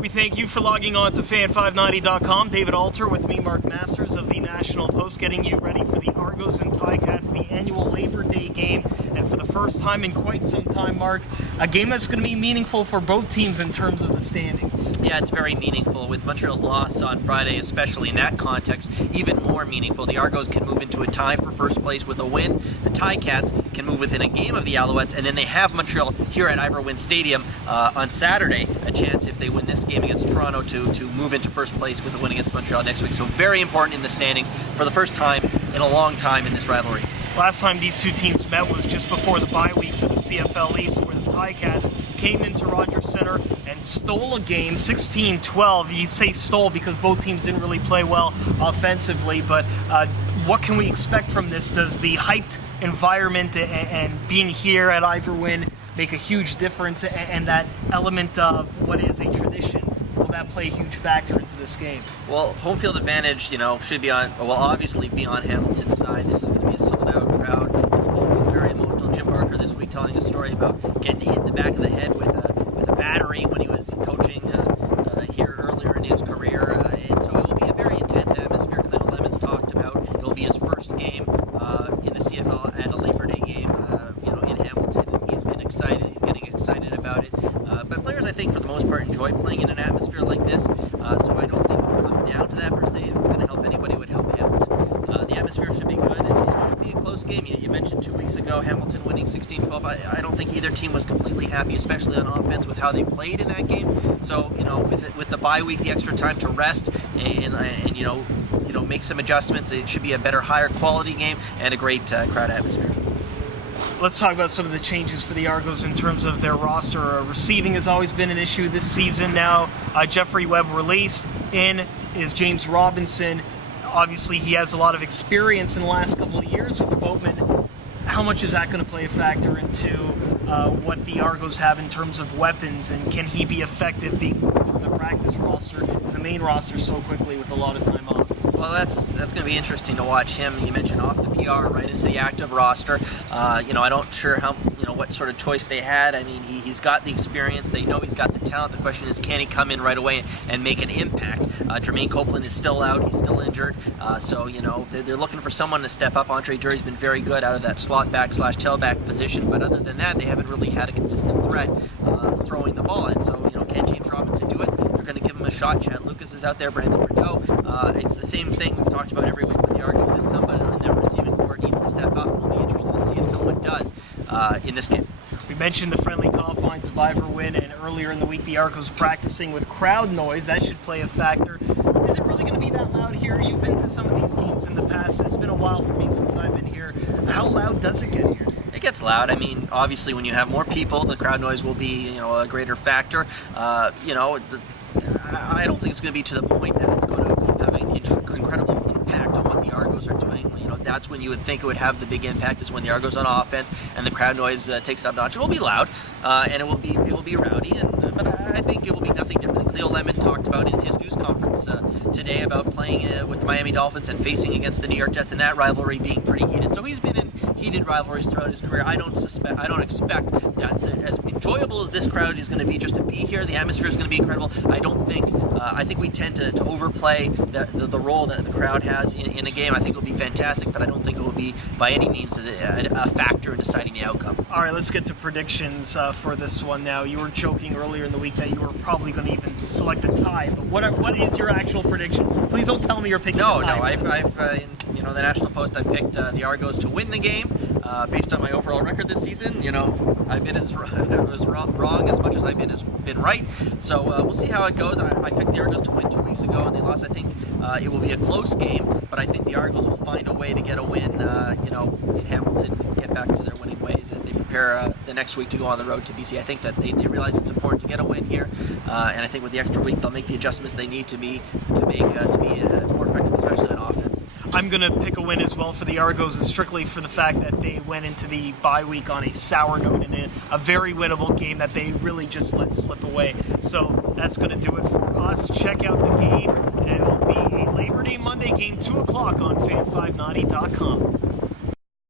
We thank you for logging on to fan590.com. David Alter with me, Mark Masters of the National Post, getting you ready for the Argos and Ticats, the annual Labor Day game. And for the first time in quite some time, Mark, a game that's going to be meaningful for both teams in terms of the standings. Yeah, it's very meaningful. With Montreal's loss on Friday, especially in that context, even more meaningful. The Argos can move into a tie for first place with a win. The Ticats can move within a game of the Alouettes, and then they have Montreal here at Iverwin Stadium on Saturday, a chance if they win this game against Toronto to move into first place with a win against Montreal next week. So very important in the standings for the first time in a long time in this rivalry. Last time these two teams met was just before the bye week for the CFL East, where the Ticats came into Rogers Centre and stole a game 16-12. You say stole because both teams didn't really play well offensively, but what can we expect from this? Does the hyped environment and being here at Iverwin make a huge difference, and that element of what is a tradition, will that play a huge factor into this game? Well, home field advantage, should be obviously be on Hamilton's side. This is going to be a sold-out crowd. It's always very emotional. Jim Barker this week telling a story about getting hit in the back of the head with a battery when he was coaching here earlier in his career, and so it will be a very intense atmosphere. Clint Lemons talked about it will be his first game in the CFL at a Labor Day game, in Hamilton, and he's been excited. He's getting excited about it. But players, I think, for the most part, enjoy playing in an atmosphere like this, so I don't think it will come down to that per se. If it's going to help anybody, it would help Hamilton. The atmosphere should be good, and it should be a close game. You mentioned 2 weeks ago Hamilton winning 16-12. I don't think either team was completely happy, especially on offense, with how they played in that game. So, with the bye week, the extra time to rest and make some adjustments, it should be a better, higher quality game and a great crowd atmosphere. Let's talk about some of the changes for the Argos in terms of their roster. Receiving has always been an issue this season. Now, Jeffrey Webb released. In is James Robinson. Obviously, he has a lot of experience in the last couple of years with the Boatmen. How much is that going to play a factor into what the Argos have in terms of weapons, and can he be effective being moved from the practice roster to the main roster so quickly with a lot of time off? Well, that's going to be interesting to watch him. You mentioned off the PR right into the active roster. I'm not sure how what sort of choice they had. I mean, he's got the experience. They know he's got the talent. The question is, can he come in right away and make an impact? Jermaine Copeland is still out. He's still injured. So they're looking for someone to step up. Andre Drury's been very good out of that slot back / tailback position, but other than that, they haven't really had a consistent threat throwing the ball. And so can James Robinson do it? They're going to give him a shot. Chad Lucas is out there. Brandon Bordeaux. It's the same thing we've talked about every week with the Argos. Is somebody in that receiving core needs to step up. We'll be interested to see if someone does in this game. We mentioned the friendly confines of Iverwin, and earlier in the week the Argos practicing with crowd noise. That should play a factor. Is it really going to be that loud here? You've been to some of these games in the past. It's been a while for me since I've been here. How loud does it get here? It gets loud. I mean, obviously, when you have more people, the crowd noise will be, a greater factor. I don't think it's going to be to the point that it's going to have an incredible impact on what the Argos are doing. That's when you would think it would have the big impact, is when the Argos on offense and the crowd noise takes it up a notch. It will be loud, and it will be rowdy, but I think it will be nothing different. Cleo Lemon talked about in his news conference today about playing with the Miami Dolphins and facing against the New York Jets, and that rivalry being pretty heated. So he's been in heated rivalries throughout his career. I don't expect that as enjoyable as this crowd is going to be just to be here, the atmosphere is going to be incredible. I think we tend to overplay the role that the crowd has in a game. I think it'll be fantastic, but I don't think it will be by any means a factor in deciding the outcome. All right, let's get to predictions for this one now. You were joking earlier in the week that you were probably going to even select a tie, but what is your actual prediction? Please don't tell me you're picking a tie. No, I've in the National Post, I picked the Argos to win the game based on my overall record this season. I've been wrong as much as I've been right. So we'll see how it goes. I picked the Argos to win 2 weeks ago, and they lost. I think it will be a close game, but I think the Argos will find a way to get a win, in Hamilton, and get back to their winning ways as they prepare the next week to go on the road to BC. I think that they realize it's important to get a win here, and I think with the extra week they'll make the adjustments they need to be more effective, especially on offense. I'm going to pick a win as well for the Argos, and strictly for the fact that they went into the bye week on a sour note in a very winnable game that they really just let slip away. So that's going to do it for us. Check out the game, and it will be a Labor Day Monday game, 2 o'clock on fan590.com.